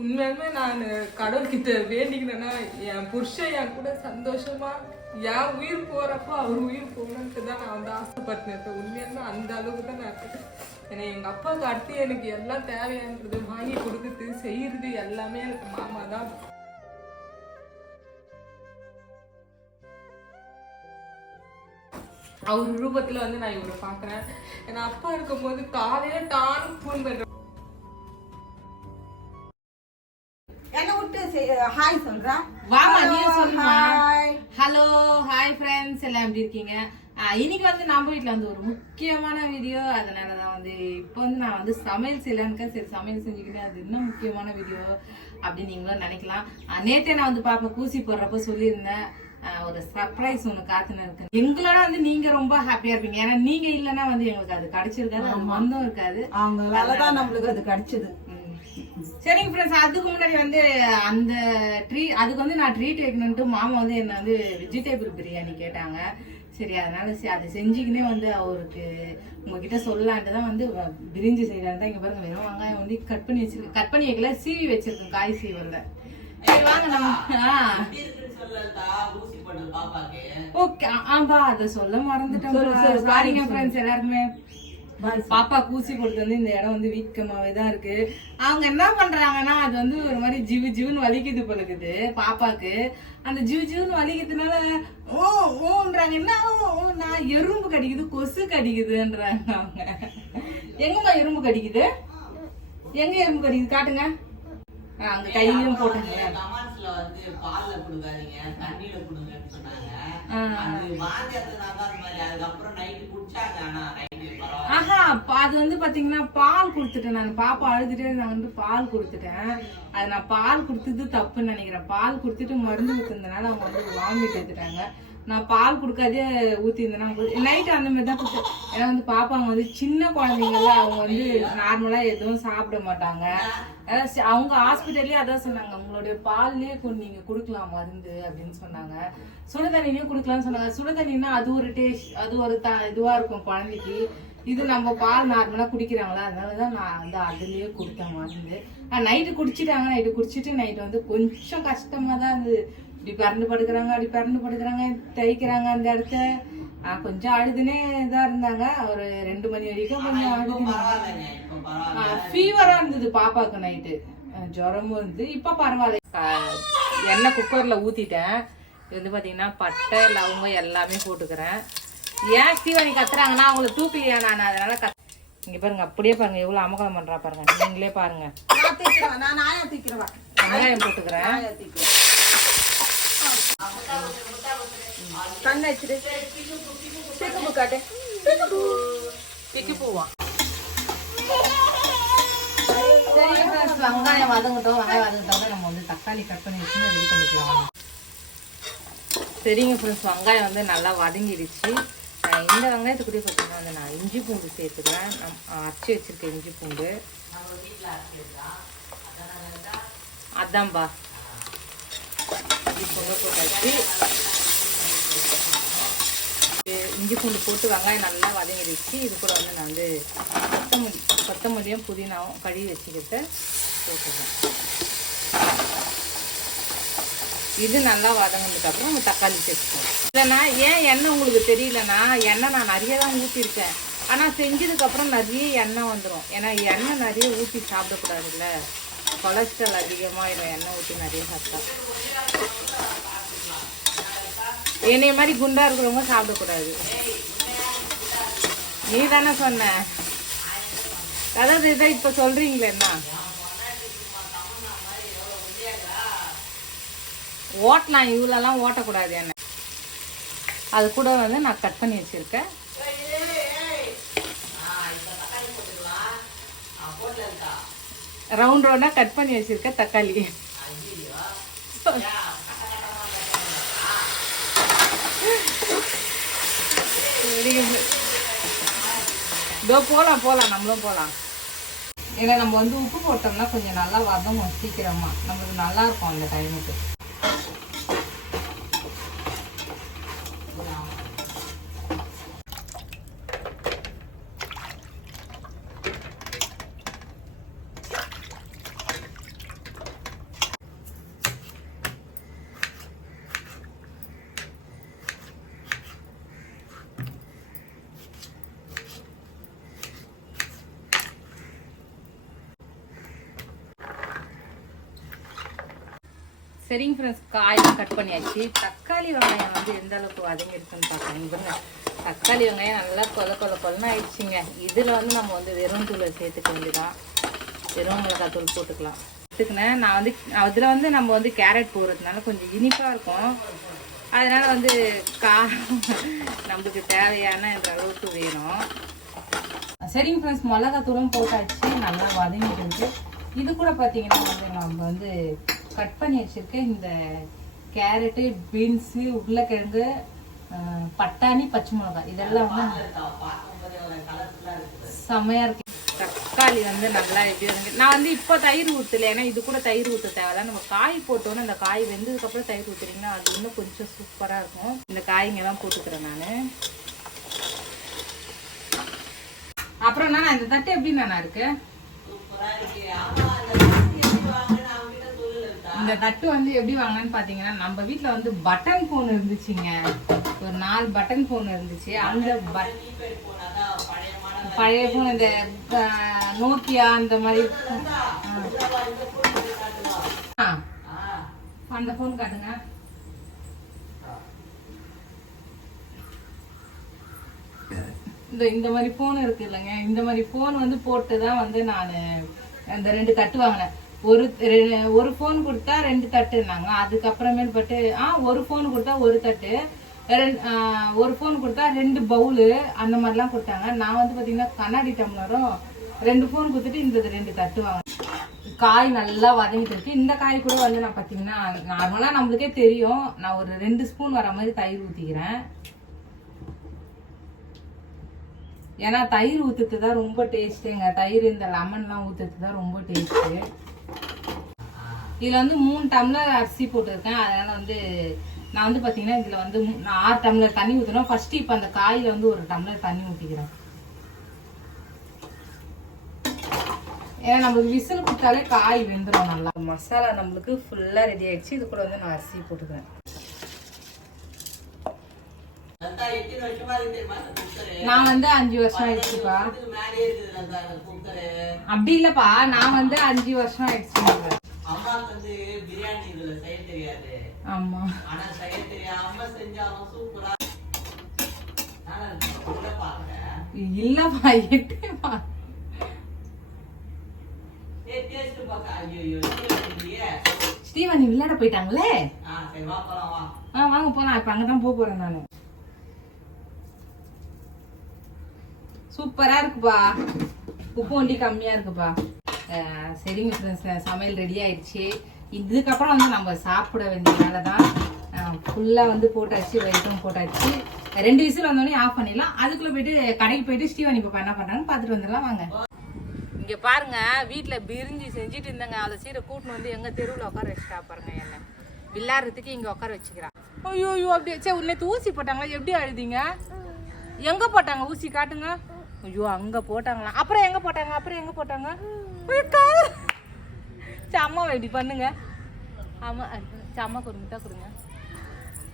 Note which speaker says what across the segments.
Speaker 1: உண்மையாலுமே நான் கடவுள்கிட்ட வேண்டிக்கிறேன்னா என் புருஷன் என் கூட சந்தோஷமா என் உயிர் போறப்போ அவர் உயிர் போகணுன்ட்டு தான் நான் வந்து ஆசைப்பட்டேன். இப்போ உண்மையாலுமே அந்த அளவுக்கு தான் நான் இருக்கேன். ஏன்னா எங்கள் அப்பாவுக்கு அடுத்து எனக்கு எல்லாம் தேவையானது வாங்கி கொடுக்குறது செய்யறது எல்லாமே எனக்கு மாமா தான். அவர் ரூபத்தில் வந்து நான் இவரை பார்க்குறேன். ஏன்னா அப்பா இருக்கும்போது காலையில் டானு ஃபோன் பண்ணுறேன்
Speaker 2: ஹாய் சொல்றா.
Speaker 3: வாமா நீ சொல்லுமா. ஹலோ ஹாய் ஃப்ரெண்ட்ஸ் எல்லாம் எப்படி இருக்கீங்க? இன்னைக்கு வந்து நம்ம வீட்டில் வந்து ஒரு முக்கியமான வீடியோ அதனால தான் வந்து இப்போ வந்து நான் வந்து சமையல் செய்யலான்னு சரி சமையல் செஞ்சுக்கிட்டேன் அது இன்னும் முக்கியமான வீடியோ அப்படின்னு நீங்களும் நினைக்கலாம். நேத்தே நான் வந்து பாப்பா கூசி போடுறப்ப சொல்லியிருந்தேன். ஒரு சர்ப்ரைஸ் ஒன்று காத்துன்னு இருக்கு எங்களோட வந்து நீங்க ரொம்ப ஹாப்பியா இருப்பீங்க. ஏன்னா நீங்க இல்லைன்னா வந்து எங்களுக்கு அது கிடைச்சிருக்காது அது வந்தம் இருக்காது.
Speaker 2: அவங்க நம்மளுக்கு அது கிடைச்சது.
Speaker 3: சரிங்க ஃப்ரெண்ட்ஸ் அதுக்கு முன்னாடி வந்து அந்த ட்ரீ அதுக்கு வந்து நான் ட்ரீட் வைக்கணுன்ட்டு மாமா வந்து என்ன வந்து வெஜிடபிள் பிரியாணி கேட்டாங்க. சரி அதனால சரி அதை செஞ்சுக்கினே வந்து அவருக்கு உங்ககிட்ட சொல்லலான்ட்டு தான் வந்து பிரிஞ்சி செய்யலான்னு தான் இங்க பாருங்க வெறும் வெங்காயம் வந்து கட் பண்ணி வச்சிருக்கேன் கட் பண்ணி வைக்கல சீவி வச்சிருக்கேன் காய் சீவல்ல சரி வாங்க நம்ம ஓகே ஆம்பா அதை சொல்ல
Speaker 2: சொல்லு,
Speaker 3: பாருங்க ஃப்ரெண்ட்ஸ் எல்லாருக்குமே. பாப்பா கூசி போட்டு வந்து இந்த இடம் வந்து வீக்கமாவே தான் இருக்கு. அவங்க என்ன பண்றாங்கன்னா அது வந்து ஒரு மாதிரி ஜிவு ஜிவுன்னு வலிக்குது பழுக்குது பாப்பாக்கு. அந்த ஜிவு ஜிவுன்னு வலிக்கிறதுனால ஓ ஓன்றாங்க. என்ன ஓ, ஓ, நான் எறும்பு கடிக்குது கொசு கடிக்குதுன்றாங்க அவங்க. எங்கம்மா எறும்பு கடிக்குது? எங்க எறும்பு கடிக்குது? காட்டுங்க. அங்க கையிலும் போட்டாங்க
Speaker 4: வந்து பால்ல கொடுக்காதீங்க தண்ணியில கொடுங்கன்னு சொன்னாங்க. அது வாந்தி எடுத்ததுனால தான் அந்த மாதிரி. அதுக்கப்புறம் நைட்டு குடிச்சாங்க. ஆனா
Speaker 3: ஆஹா அது வந்து பாத்தீங்கன்னா பால் கொடுத்துட்டேன் நான். பாப்பா அழுதுட்டே நான் வந்து பால் கொடுத்துட்டேன். அது நான் பால் கொடுத்தது தப்புன்னு நினைக்கிறேன். பால் கொடுத்துட்டு மருந்து ஊத்துனதுனால அவங்க வந்து வாமிட் எடுத்துட்டாங்க. நான் பால் கொடுக்காதே ஊத்திருந்தேன்னா நைட்டு அந்த மாதிரி தான் கொடுத்தேன். ஏன்னா வந்து பாப்பாங்க வந்து சின்ன குழந்தைங்கள அவங்க வந்து நார்மலாக எதுவும் சாப்பிட மாட்டாங்க. அதான் அவங்க ஹாஸ்பிட்டல்லே அதான் சொன்னாங்க. உங்களுடைய பால்லே கொஞ்சம் நீங்கள் கொடுக்கலாம் மருந்து அப்படின்னு சொன்னாங்க. சுடு தண்ணிலையும் கொடுக்கலாம்னு சொன்னாங்க. சுடு தண்ணின்னா அது ஒரு டேஸ்ட் அது ஒரு த இதுவாக இருக்கும் குழந்தைக்கு. இது நம்ம பால் நார்மலாக குடிக்கிறாங்களா? அதனாலதான் நான் வந்து அதுலேயே கொடுத்தேன் மருந்து. நைட்டு குடிச்சிட்டாங்க. நைட்டு குடிச்சிட்டு நைட்டு வந்து கொஞ்சம் கஷ்டமாக தான் இருந்தது. இப்படி பிறந்து படுக்கிறாங்க அப்படி பிறந்து படுக்கிறாங்க தேய்க்கிறாங்க அந்த இடத்த. கொஞ்சம் அழுதுனே இதா இருந்தாங்க. ஒரு ரெண்டு மணி வரைக்கும் கொஞ்சம்
Speaker 4: இப்போ
Speaker 3: அழுதுனாங்க
Speaker 4: பரவாயில்லைங்க இப்போ பரவாயில்ல.
Speaker 3: ஃபீவரா இருந்தது பாப்பாக்கு நைட்டு ஜுரமும் இருந்து இப்ப பரவாயில்ல. எண்ணெய் குக்கர்ல ஊத்திட்டேன். இது வந்து பாத்தீங்கன்னா பட்டை லவங்கம் எல்லாமே போட்டுக்கிறேன். ஏன் சீவாணி கத்துறாங்கன்னா அவங்கள தூக்கலையா நான்? அதனால கத் இங்க பாருங்க அப்படியே பாருங்க எவ்வளவு அமகலம் பண்றா பாருங்க. நீங்களே பாருங்க.
Speaker 2: நான் தூக்கிறேன் நான் தூக்கிறேன்.
Speaker 3: வெங்காயம் போட்டுக்கிறேன்
Speaker 2: கண்ணை வச்சிரு பிக்கு காட்டு.
Speaker 1: பிக்கு போவான்
Speaker 3: சரி friends, வெங்காயம் வதங்கட்டும். வெங்காயம் வதங்கிட்டோம் நம்ம வந்து தக்காளி கட் பண்ணி வச்சு ரெடி பண்ணிக்கலாம். சரிங்க ஃப்ரெண்ட்ஸ் வெங்காயம் வந்து நல்லா வதங்கிடுச்சு. இந்த வெங்காயத்துக்குள்ளே பார்த்தீங்கன்னா வந்து நான் இஞ்சி பூண்டு சேர்த்துக்கிறேன். நம் அரைச்சி வச்சிருக்கேன் இஞ்சி பூண்டு. அதான்பா. இஞ்சி பூண்டு போட்டாச்சு இஞ்சி பூண்டு போட்டு வெங்காயம் நல்லா வதங்கிடுச்சு இது கூட வந்து நான் வந்து கொத்தமல்லி கொத்தமல்லியும் புதினாவும் கழுவி வச்சுக்கிட்டு போட்டுக்கிறேன் இது நல்லா வதங்கினதுக்கப்புறம் நம்ம தக்காளி சேர்த்துக்கணும் இல்லைன்னா ஏன் எண்ணெய் உங்களுக்கு தெரியலனா எண்ணெய் நான் நிறைய தான் ஊற்றிருக்கேன் ஆனால் செஞ்சதுக்கப்புறம் நிறைய எண்ணெய் வந்துடும் ஏன்னா எண்ணெய் நிறைய ஊற்றி சாப்பிடக்கூடாதுல்ல. கொலஸ்ட்ரால் அதிகமாகிடும் எண்ணெய் ஊற்றி நிறைய சாப்பிட்டா. என்னைய மாதிரி குண்டா இருக்கிறவங்க சாப்பிடக்கூடாது. நீ தானே சொன்ன. அதாவது இதை இப்ப சொல்றீங்களே என்ன ஓட்டலாம் இவ்வளோலாம் ஓட்டக்கூடாது என்ன. அது கூட வந்து நான் கட் பண்ணி வச்சிருக்கேன். ரவுண்ட் ரவுண்டாக கட் பண்ணி வச்சிருக்கேன் தக்காளி. இதோ போகலாம் போகலாம் நம்மளும் போகலாம் ஏன்னா நம்ம வந்து உப்பு போட்டோம்னா கொஞ்சம் நல்லா வதங்கும் சீக்கிரமா. நம்மளுக்கு நல்லா இருக்கும் அந்த டைமுக்கு சரிங்க ஃப்ரெண்ட்ஸ் காயெல்லாம் கட் பண்ணியாச்சு. தக்காளி வெங்காயம் வந்து எந்த அளவுக்கு வதங்கிருக்குன்னு பார்க்குறீங்க பாருங்க தக்காளி வெங்காயம் நல்லா கொல கொல கொலன்னு ஆயிடுச்சுங்க. இதில் வந்து நம்ம வந்து வெறும் தூளை சேர்த்துக்க வேண்டியதான் வெறும் மிளகாய் தூள் போட்டுக்கலாம். எடுத்துக்கினேன். நான் வந்து அதில் வந்து நம்ம வந்து கேரட் போடுறதுனால கொஞ்சம் இனிப்பாக இருக்கும். அதனால் வந்து காரம் நம்மளுக்கு தேவையான என்ற அளவுக்கு வேணும். சரிங்க ஃப்ரெண்ட்ஸ் மிளகாத்தூளும் போட்டாச்சு. நல்லா வதங்கிட்டு இது கூட பார்த்தீங்கன்னா வந்து நம்ம வந்து கட் பண்ணி வச்சுருக்கேன். இந்த கேரட்டு பீன்ஸு உருளைக்கிழங்கு பட்டாணி பச்சை மிளகாய். இதெல்லாம் வந்து செம்மையாக இருக்கு. தக்காளி வந்து நல்லா எப்படி வந்து நான் வந்து இப்போ தயிர் ஊற்றல ஏன்னா இது கூட தயிர் ஊற்ற தேவையில்ல. நம்ம காய் போட்டோன்னே அந்த காய் வெந்ததுக்கப்புறம் தயிர் ஊற்றுறீங்கன்னா அது இன்னும் கொஞ்சம் சூப்பராக இருக்கும். இந்த காய்ங்கெல்லாம் போட்டுக்கிறேன் நான். அப்புறம் நான் இந்த தட்டு எப்படி நான் இருக்கு. இந்த தட்டு வந்து எப்படி வாங்கினேன்னு பாத்தீங்கன்னா நம்ம வீட்டில் வந்து பட்டன் போன் இருந்துச்சுங்க. ஒரு நாலு பட்டன் போன் இருந்துச்சு. அந்த
Speaker 4: பழைய
Speaker 3: ஃபோன் போன் இந்த நோக்கியா அந்த மாதிரி ஆ, அந்த போன் காட்டுங்க. இந்த இந்த மாதிரி ஃபோன் இருக்கு இல்லைங்க. இந்த மாதிரி ஃபோன் வந்து போட்டு தான் வந்து நான் அந்த ரெண்டு தட்டு வாங்கினேன். ஒரு ரெ- ஒரு ஃபோன் கொடுத்தா ரெண்டு தட்டுனாங்க அதுக்கப்புறமேல் பட்டு ஆ ஒரு ஃபோன் கொடுத்தா ஒரு தட்டு ரெண்- ஒரு ஃபோன் கொடுத்தா ரெண்டு பவுலு அந்த மாதிரிலாம் கொடுத்தாங்க. நான் வந்து பார்த்தீங்கன்னா கண்ணாடி டம்ளரும் ரெண்டு ஃபோன் கொடுத்துட்டு இந்த ரெண்டு தட்டு வாங்க காய் நல்லா வதங்கிட்டு இருக்கு. இந்த காய் கூட வந்து நான் பார்த்தீங்கன்னா நார்மலாக நம்மளுக்கே தெரியும். நான் ஒரு ரெண்டு ஸ்பூன் வர மாதிரி தயிர் ஊற்றிக்கிறேன் ஏன்னா தயிர் ஊற்றுறது தான் ரொம்ப டேஸ்ட்டுங்க தயிர் இந்த லெமன்லாம் ஊற்றுறது தான் ரொம்ப டேஸ்ட்டு இதில் வந்து மூணு டம்ளர் அரிசி போட்டிருக்கேன். அதனால வந்து நான் வந்து பார்த்தீங்கன்னா இதில் வந்து நான் ஆறு டம்ளர் தண்ணி ஊற்றணும் ஃபர்ஸ்ட் இப்போ அந்த காயில் வந்து ஒரு டம்ளர் தண்ணி ஊற்றிக்கிறேன் ஏன்னா நம்மளுக்கு விசில் கொடுத்தாலே காய் வெந்துடும் நல்லா. மசாலா நம்மளுக்கு ஃபுல்லாக ரெடி ஆகிடுச்சு இது கூட வந்து நான் அரிசி போட்டுக்கிறேன்
Speaker 4: லதா எத்தனை வருஷமா இருக்கு தெரியுமா அந்த குக்கரு
Speaker 3: நான் வந்து அஞ்சு வருஷம் ஆயிடுச்சுப்பா. அப்படி இல்லப்பா நான் வந்து அஞ்சு வருஷம் ஆயிடுச்சு
Speaker 4: அம்மாவுக்கு வந்து பிரியாணி இதுல செய்ய தெரியாது.
Speaker 3: ஆமா.
Speaker 4: ஆனா செய்ய தெரியாம செஞ்சாலும் சூப்பரா நான் உள்ள பாக்குறேன்
Speaker 3: இல்லப்பா எட்டுப்பா ஸ்ரீவாணி விளையாட போயிட்டாங்களே?
Speaker 4: ஆ
Speaker 3: வாங்க போலாம். இப்ப அங்கதான் போக போறேன் நானு. சூப்பராக இருக்குப்பா. உப்பு வண்டி கம்மியாக இருக்குப்பா. சரிங்க ஃப்ரெண்ட்ஸ் சமையல் ரெடி ஆயிடுச்சு. இதுக்கப்புறம் வந்து நம்ம சாப்பிட வேண்டிய தான் ஃபுல்லாக வந்து போட்டாச்சு வயிற்றும் போட்டாச்சு. ரெண்டு விசில் வந்தோடனே ஆஃப் பண்ணிடலாம். அதுக்குள்ளே போயிட்டு கடைக்கு போயிட்டு ஸ்டீவன் இப்போ என்ன பண்றாங்கன்னு பார்த்துட்டு வந்துடலாம் வாங்க. இங்கே பாருங்க வீட்டில் பிரிஞ்சு செஞ்சுட்டு இருந்தாங்க. அதை சீரை கூட்டின்னு வந்து எங்கள் தெருவில் உட்கார வச்சுட்டா பாருங்க என்ன. விளையாடுறதுக்கு இங்கே உட்கார வச்சுக்கிறான். ஐயோ ஐயோ அப்படியே. சே உன்னை ஊசி போட்டாங்களா? எப்படி அழுதிங்க? எங்கே போட்டாங்க? ஊசி காட்டுங்க. ஐயோ அங்க போட்டாங்களா அப்புறம் எங்க போட்டாங்க அப்புறம் எங்க போட்டாங்க ஐயோ, அம்மாவை இப்படி பண்ணுங்க ஆமா சே அம்மாக்கு ஒரு முட்டை கொடுங்க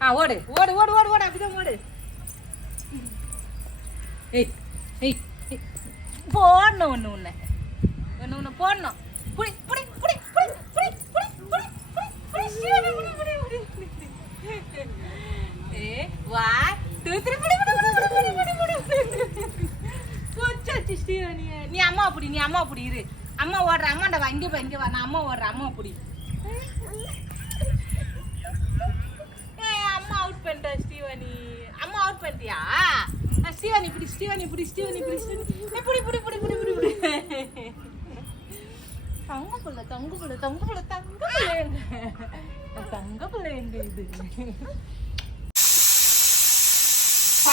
Speaker 3: ஆ ஓடு ஓடு ஓடு ஓடு ஓடு அப்படிதான் ஓடு ஏய் ஏய் போடணும் ஒன்று ஒன்று ஒன்று ஒன்று போடணும் புடி புடி புடி புடி புடி புடி புடி புடி புடி புடி புடி புடி புடி ஏ வா டூ த்ரீ புடி புடி புடி புடி புடி புடி புடி புடி நீ அம்மா பிடி நீ அம்மா பிடி இரு. அம்மா ஓடுற அம்மாண்ட வா இங்கே வா இங்கே வா நான் அம்மா ஓடுற அம்மா புடி. அம்மா அவுட் பண்ணிட்டா ஸ்டீவனி அம்மா அவுட் பண்ணிட்டியா? ஆ, ஸ்ரீவாணி இப்படி ஸ்ரீவாணி இப்படி ஸ்ரீவாணி இப்படி ஸ்ரீவாணி இப்படி இப்படி இப்படி இப்படி இப்படி இப்படி தங்க புள்ள தங்க புள்ள தங்க புள்ள தங்க எங்க தங்க எங்க இது?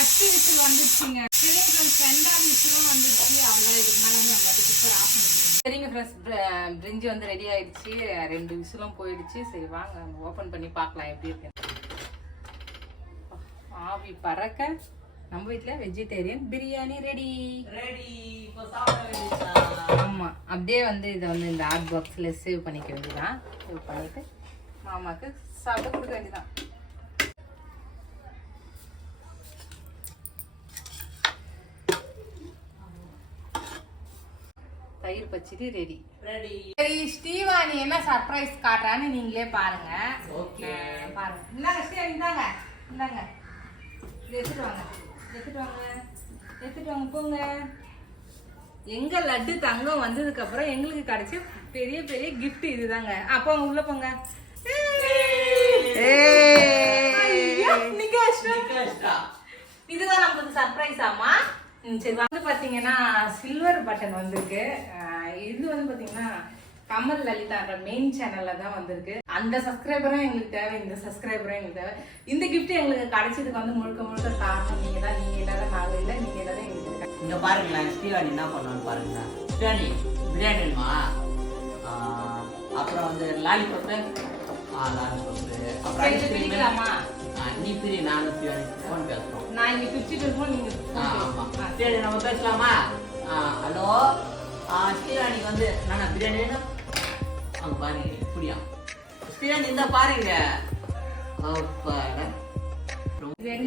Speaker 3: ஃபர்ஸ்ட் விசில் வந்துருச்சுங்க. சரிங்க ஃப்ரெண்ட்ஸ் ரெண்டாவது விசிலும் வந்துருச்சு. அவ்வளோ இதுக்கு மேலே நம்ம அது குக்கர் ஆஃப் பண்ணிடுவோம் சரிங்க ஃப்ரெண்ட்ஸ் பிரிஞ்சி வந்து ரெடி ஆயிடுச்சு. ரெண்டு விசிலும் போயிடுச்சு. சரி வாங்க ஓப்பன் பண்ணி பார்க்கலாம் எப்படி இருக்கு ஆவி பறக்க. நம்ம வீட்டில் வெஜிடேரியன் பிரியாணி ரெடி
Speaker 4: ரெடி இப்போ சாப்பிட வேண்டியதுதான்.
Speaker 3: ஆமா அப்படியே வந்து இதை வந்து இந்த ஹாட் பாக்ஸில் சேவ் பண்ணிக்க வேண்டியதான் சேவ் பண்ணிட்டு மாமாக்கு சாப்பிட கொடுக்க வேண்டியதான் தயிர் பச்சடி ரெடி
Speaker 4: ரெடி
Speaker 3: சரி ஸ்ரீவாணி என்ன சர்ப்ரைஸ் காட்டுறான்னு நீங்களே பாருங்க.
Speaker 4: ஓகே
Speaker 3: பாருங்க. இந்தாங்க ஸ்ரீவாணி இந்தாங்க. இந்தாங்க. எடுத்துட்டு வாங்க. எடுத்துட்டு வாங்க. எடுத்துட்டு வாங்க போங்க. எங்க லட்டு தங்கம் வந்ததுக்கு அப்புறம் எங்களுக்கு கிடைச்ச பெரிய பெரிய gift இதுதாங்க. அப்போ உள்ள போங்க. இதுதான் நமக்கு சர்ப்ரைஸ் ஆமா சரி வந்து பாத்தீங்கன்னா சில்வர் பட்டன் வந்திருக்கு. இது வந்து பாத்தீங்கன்னா கமல் லலிதான்ற மெயின் சேனல்ல தான் வந்திருக்கு. அந்த சப்ஸ்கிரைபரும் எங்களுக்கு தேவை இந்த சப்ஸ்கிரைபரும் எங்களுக்கு தேவை. இந்த gift எங்களுக்கு கிடைச்சதுக்கு வந்து முழுக்க முழுக்க காரணம் நீங்க தான். நீங்க இல்லாத நாங்க இல்லை நீங்க இல்லாத எங்களுக்கு.
Speaker 4: இங்க பாருங்களேன் ஸ்ரீவாணி என்ன பண்ணுவான்னு பாருங்க ஸ்ரீவாணி பிரியாணி ஆஹ், அப்புறம் வந்து லாலிபப்பு லாலிபப்பு அப்புறம்? நீ பிரி நானும் ஸ்ரீவாணி ஃபோன் பேசுறோம்.
Speaker 3: நான் இங்க பிரிச்சுட்டு இருக்கோம் நீங்க
Speaker 4: சரி நம்ம பேசலாமா? ஹலோ? ஆ, ஸ்ரீவாணிக்கு வந்து நானா பிரியாணி வேணும். அங்க பாருங்க இப்படியா? ஸ்ரீவாணி இருந்தா பாருங்க.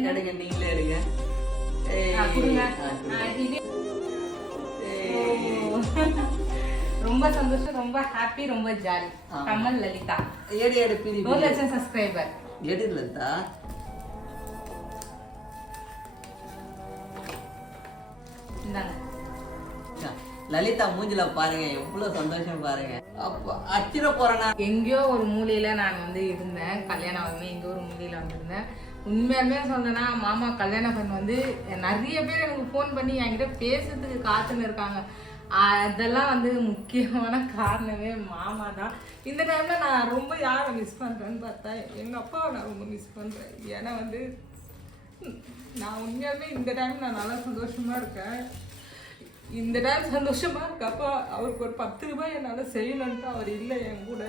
Speaker 4: எடுங்க நீங்களே எடுங்க.
Speaker 3: ரொம்ப சந்தோஷம் ரொம்ப ஹாப்பி ரொம்ப ஜாலி. கமல் லலிதா.
Speaker 4: எடு எடு பிரி
Speaker 3: ஒரு. லட்சம் சப்ஸ்கிரைபர்
Speaker 4: எடு லதா லலிதா மூஞ்சில பாருங்க எவ்வளவு சந்தோஷம் பாருங்க. அப்ப அச்சிர போறேனா?
Speaker 3: எங்கேயோ ஒரு மூலையில நான் வந்து இருந்தேன் கல்யாணம் வந்து எங்கேயோ ஒரு மூலையில வந்திருந்தேன். உண்மையாலுமே சொன்னேன்னா மாமா கல்யாண பெண் வந்து நிறைய பேர் எனக்கு ஃபோன் பண்ணி என்கிட்ட பேசுறதுக்கு காத்துன்னு இருக்காங்க. அதெல்லாம் வந்து முக்கியமான காரணமே மாமா தான். இந்த டைம்ல நான் ரொம்ப யாரை மிஸ் பண்றேன்னு பார்த்தா எங்க அப்பாவை நான் ரொம்ப மிஸ் பண்றேன். ஏன்னா வந்து நான் உண்மையாலுமே இந்த டைம் நான் நல்லா சந்தோஷமாக இருக்கேன். இந்த டைம் சந்தோஷமாக இருக்கப்போ அவருக்கு ஒரு பத்து ரூபாய் என்னால் செய்யணுன்ட்டு அவர் இல்லை என் கூட.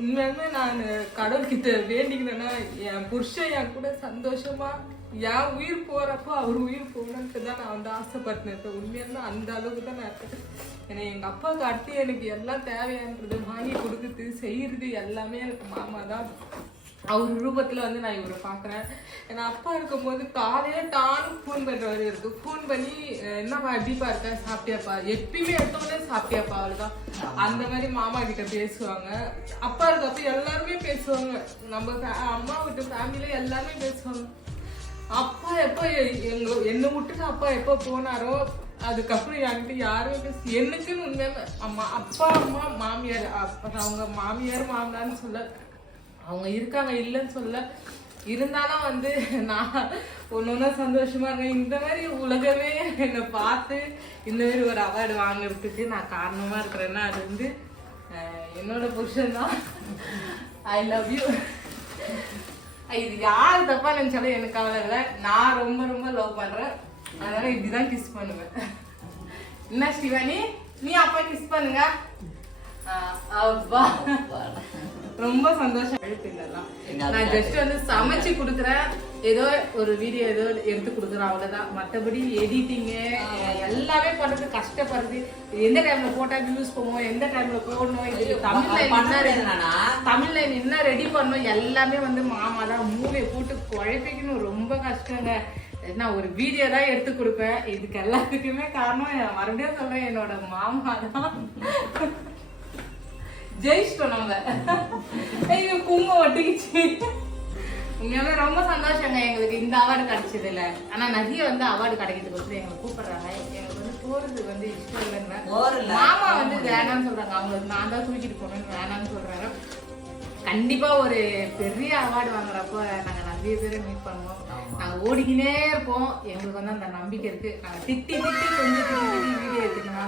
Speaker 3: உண்மையாலுமே நான் கடவுள்கிட்ட வேண்டிக்கிறேன்னா என் புருஷன் என் கூட சந்தோஷமாக என் உயிர் போகிறப்போ அவர் உயிர் போகணுன்ட்டு தான் நான் வந்து ஆசைப்பட்டேன். இப்போ அந்த அளவுக்கு தான் நான் இருக்கேன். ஏன்னா எங்கள் அப்பாவுக்கு அடுத்து எனக்கு எல்லாம் தேவையானது வாங்கி கொடுக்குறது செய்கிறது எல்லாமே எனக்கு மாமா தான் அவர் ரூபத்தில் வந்து நான் இவரை பார்க்குறேன். ஏன்னா அப்பா இருக்கும்போது காலையில் டானும் ஃபோன் பண்ணுறவர் இருக்கு. ஃபோன் பண்ணி என்னப்பா எப்படிப்பா இருக்கேன் சாப்பிட்டியாப்பா? எப்பயுமே எடுத்தோடனே சாப்பிட்டியாப்பா அவளுதான் அந்த மாதிரி மாமா கிட்ட பேசுவாங்க. அப்பா இருக்கப்ப எல்லாருமே பேசுவாங்க. நம்ம அம்மா விட்டு ஃபேமிலியில எல்லாருமே பேசுவாங்க. அப்பா எப்போ எ- எங்க என்னை விட்டுட்டு அப்பா எப்போ போனாரோ அதுக்கப்புறம் என்கிட்ட யாருமே பேச எனக்குன்னு உண்மையான அம்மா அப்பா அம்மா மாமியார் அப்ப அவங்க மாமியார் மாமனார்னு சொல்ல அவங்க இருக்காங்க இல்லைன்னு சொல்ல இருந்தாலும் வந்து நான் ஒன்று ஒன்றா சந்தோஷமா இருக்கேன் இந்த மாதிரி உலகமே என்னை பார்த்து இந்த மாதிரி ஒரு அவார்டு வாங்குறதுக்கு நான் காரணமாக இருக்கிறேன்னா அது வந்து என்னோட புருஷன் தான். ஐ லவ் யூ இது யார் தப்பா நினைச்சாலும் எனக்கு கவலை இல்லை. நான் ரொம்ப ரொம்ப லவ் பண்ணுறேன் அதனால இப்படிதான் கிஸ் பண்ணுவேன். என்ன சிவானி நீ அப்பா கிஸ் பண்ணுங்க. ரொம்ப சந்தோஷம். நான் ஜஸ்ட் வந்து சமைச்சு கொடுக்குறேன். ஏதோ ஒரு வீடியோ ஏதோ எடுத்து கொடுக்குறேன் அவ்வளவுதான். மற்றபடி எடிட்டிங்கு எல்லாமே பண்றது கஷ்டப்படுறது எந்த டைம்ல போட்டா வியூஸ் போவோம் எந்த டைம்ல போடணும் இது தமிழ்ல
Speaker 4: என்னன்னா
Speaker 3: தமிழ்ல என்ன ரெடி பண்ணணும் எல்லாமே வந்து மாமா தான் மூளையை போட்டு குழப்பிக்கணும். ரொம்ப கஷ்டங்க. நான் ஒரு வீடியோ தான் எடுத்து கொடுப்பேன். இதுக்கு எல்லாத்துக்குமே காரணம் மறுபடியும் சொல்றேன் என்னோட மாமா தான். ஜெயிச்சிட்டோம் நம்ம ஐயோ குங்குமம் ஒட்டிக்கிச்சு. உண்மையாவே ரொம்ப சந்தோஷங்க. எங்களுக்கு இந்த அவார்டு கிடைச்சதுல. ஆனா நிறைய வந்து அவார்டு கிடைக்கிறதுக்கு வந்து எங்களை கூப்பிடுறாங்க. எங்களுக்கு வந்து போறது வந்து இஷ்டம்
Speaker 4: போறல.
Speaker 3: மாமா வந்து வேணாம்னு சொல்றாங்க. அவங்களுக்கு நான் தான் தூக்கிட்டு போகணும்னு வேணாம்னு சொல்றாங்க கண்டிப்பா ஒரு பெரிய அவார்டு வாங்குறப்போ நாங்க நிறைய பேரை மீட் பண்ணுவோம். நாங்க ஓடிக்கினே இருப்போம். எங்களுக்கு வந்து அந்த நம்பிக்கை இருக்கு. நாங்க திட்டி திட்டி கொஞ்சம் திட்டி திட்டி வீடியோ நாங்க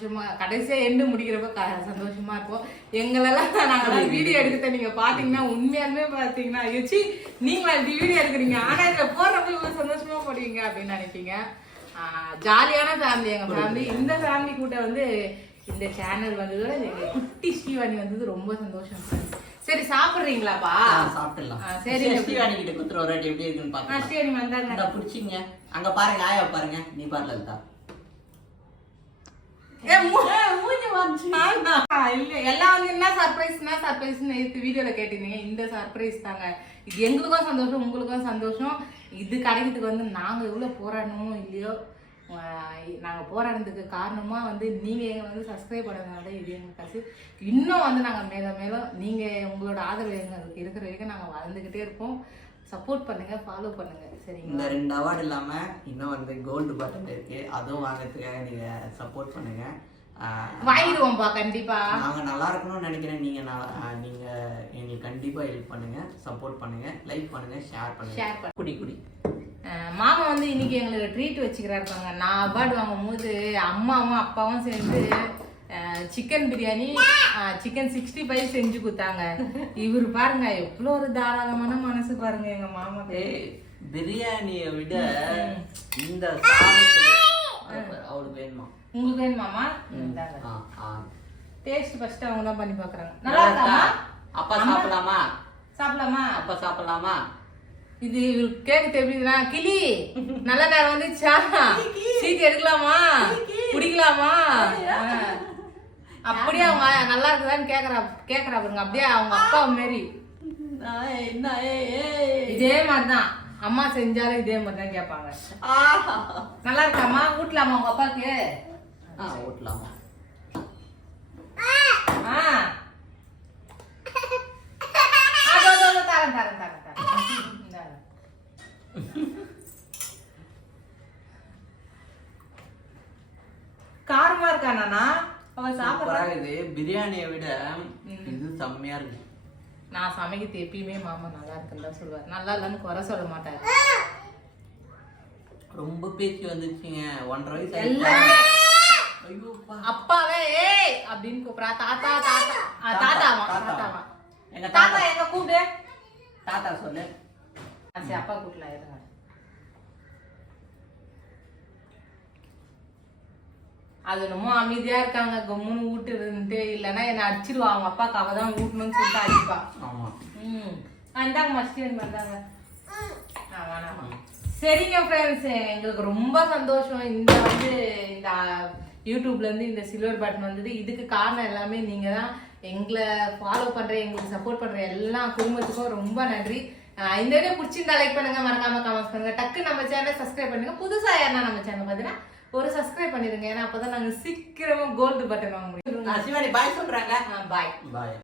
Speaker 3: சந்தோஷமா கடைசியா எண்டு முடிக்கிறப்ப சந்தோஷமா இருப்போம். எங்களெல்லாம் நாங்க வீடியோ எடுக்கிறத நீங்க பாத்தீங்கன்னா உண்மையாலுமே பாத்தீங்கன்னா எச்சி நீங்களா இப்படி வீடியோ எடுக்கிறீங்க. ஆனா இதுல போடுறப்ப இவ்வளவு சந்தோஷமா போடுவீங்க அப்படின்னு நினைப்பீங்க. ஜாலியான ஃபேமிலி எங்க ஃபேமிலி இந்த ஃபேமிலி கூட வந்து இந்த சேனல் வந்ததோட எங்க குட்டி ஸ்ரீவாணி வந்தது ரொம்ப சந்தோஷம். சரி சாப்பிடுறீங்களாப்பா?
Speaker 4: ஆ,
Speaker 3: சரி.
Speaker 4: ஸ்ரீவாணி கிட்ட குத்துற ஒரு எப்படி இருக்குன்னு பாக்கலாம்.
Speaker 3: ஸ்ரீவாணி வந்தாங்க
Speaker 4: பிடிச்சிங்க. அங்க பாருங்க ஆயா பாருங்க. நீ பாரு லலிதா
Speaker 3: ஏ, மூ- மூஞ்சி வந்துச்சு. நான்தான். ஆ, இல்ல, எல்லாம் என்ன சர்ப்ரைஸ்னா சர்ப்ரைஸ் நேற்று வீடியோல கேட்டிருந்தீங்க. இந்த சர்ப்ரைஸ் தாங்க. இது எங்களுக்கும் சந்தோஷம் உங்களுக்கும் சந்தோஷம். இது கிடைக்கிறதுக்கு வந்து நாங்க எவ்வளவு போராடணுமோ இல்லையோ ஆஹ் நாங்க போராடுறதுக்கு காரணமா வந்து நீங்க எங்களை வந்து சப்ஸ்கிரைப் பண்ணதுனால இது எங்களுக்கு காசு. இன்னும் வந்து நாங்க மேல மேலும் நீங்க உங்களோட ஆதரவு எங்களுக்கு இருக்கிற வரைக்கும் நாங்க வளர்ந்துகிட்டே இருப்போம். சப்போர்ட் பண்ணுங்க ஃபாலோ பண்ணுங்க. சரிங்களா
Speaker 4: இந்த ரெண்டு அவார்டு இல்லாம இன்னும் வந்து கோல்டு பட்டன் இருக்கு. அதுவும் வாங்குறதுக்காக நீங்க சப்போர்ட் பண்ணுங்க.
Speaker 3: வாங்கிடுவோம்ப்பா கண்டிப்பா.
Speaker 4: நாங்க நல்லா இருக்கணும்னு நினைக்கிறேன். நீங்க நீங்க எங்களுக்கு கண்டிப்பா ஹெல்ப் பண்ணுங்க சப்போர்ட் பண்ணுங்க லைக் பண்ணுங்க ஷேர் பண்ணுங்க.
Speaker 3: ஷேர் பண்ணு.
Speaker 4: குடி குடி.
Speaker 3: மாமா வந்து இன்னைக்கு எங்களுக்கு ட்ரீட் வச்சுக்கிறாருப்பாங்க நான் அவார்டு வாங்கும் போது அம்மாவும் அப்பாவும் சேர்ந்து chicken biryani chicken sixty five செஞ்சு கொடுத்தாங்க. இவர் பாருங்க எவ்வளோ ஒரு தாராளமான மனசு பாருங்க எங்க மாமா
Speaker 4: பிரியாணியை விட இந்த அவளுக்கு வேணுமா?
Speaker 3: உங்களுக்கு வேணுமாமா
Speaker 4: ஆ, ஆ.
Speaker 3: டேஸ்ட் ஃபர்ஸ்ட் அவங்க தான் பண்ணி பார்க்கறாங்க.
Speaker 4: நல்லா இருக்கா அப்பா சாப்பிடலாமா?
Speaker 3: சாப்பிடலாமா?
Speaker 4: அப்பா சாப்பிடலாமா?
Speaker 3: இது இவருக்கு கேட்க தெரியுதுனா கிளி. நல்ல நேரம் வந்துச்சா சீட் எடுக்கலாமா? குடிக்கலாமா. அப்படியே அவங்க நல்லா இருக்குதான்னு கேக்குறா கேக்குறா பாருங்க. அப்படியே அவங்க அப்பா மாரி.
Speaker 4: நாய், நாய், ஏய்.
Speaker 3: இதே மாதிரிதான். அம்மா செஞ்சாலும் இதே மாதிரி தான் கேட்பாங்க.
Speaker 4: ஆஹா.
Speaker 3: நல்லா இருக்காமா ஊட்டலாமா உங்க அப்பாக்கு
Speaker 4: ஆ, ஊட்டலாமா.
Speaker 3: ஆ. தரேன், தரேன், தரேன், தரேன். காரமா இருக்கானா அவ சாப்பிடுறா.
Speaker 4: சூப்பரா இருக்குது பிரியாணியை விட இது செம்மையா இருக்கு.
Speaker 3: நான் சமைக்கிறது எப்பயுமே மாமா நல்லா இருக்குன்னு தான் சொல்லுவார். நல்லா இல்லைன்னு குறை சொல்ல மாட்டாரு.
Speaker 4: ரொம்ப பேச்சு வந்துச்சுங்க. ஒன்றரை வயசு
Speaker 3: எல்லாமே. அப்பாவே ஏய் அப்படின்னு கூப்பிடா தாத்தா தாத்தா. தாத்தாவா? தாத்தாவா?
Speaker 4: எங்க
Speaker 3: தாத்தா எங்க கூப்பிடு.
Speaker 4: தாத்தா சொல்லு.
Speaker 3: சரி அப்பா கூட்டலாம் இருங்க. அது என்னமோ அமைதியா இருக்காங்க. கம்முன்னு ஊட்டுறதுன்ட்டு இல்லைன்னா என்ன அடிச்சிருவா. அவங்க அப்பாக்கு அவ தான் ஊட்டணும்னு சொல்லிட்டு அடிப்பா.
Speaker 4: ஆமா.
Speaker 3: ம். ஆ, இந்தாங்க மஸ்டியன் வந்தாங்க. ஆ, வேணாமா. சரிங்க ஃப்ரெண்ட்ஸ் எங்களுக்கு ரொம்ப சந்தோஷம். இந்த வந்து இந்த யூடியூப்ல இருந்து இந்த சில்வர் பட்டன் வந்தது. இதுக்கு காரணம் எல்லாமே நீங்க தான். எங்களை ஃபாலோ பண்ற எங்களுக்கு சப்போர்ட் பண்ற எல்லா குடும்பத்துக்கும் ரொம்ப நன்றி. இந்த வீடியோ பிடிச்சிருந்தா லைக் பண்ணுங்க. மறக்காம கமெண்ட் பண்ணுங்க. டக்கு நம்ம சேனலை சப்ஸ்கிரைப் பண்ணுங்க. புதுசா யாருன்னா நம்ம சேனல் பார்த்தீங்கன்னா ஒரு சப்ஸ்கிரைப் பண்ணிருங்க ஏன்னா அப்பதான் நாங்க சீக்கிரமா கோல்டு பட்டன் வாங்க முடியும்.
Speaker 4: சிவானி பாய் சொல்றாங்க.
Speaker 3: பாய்
Speaker 4: பாய்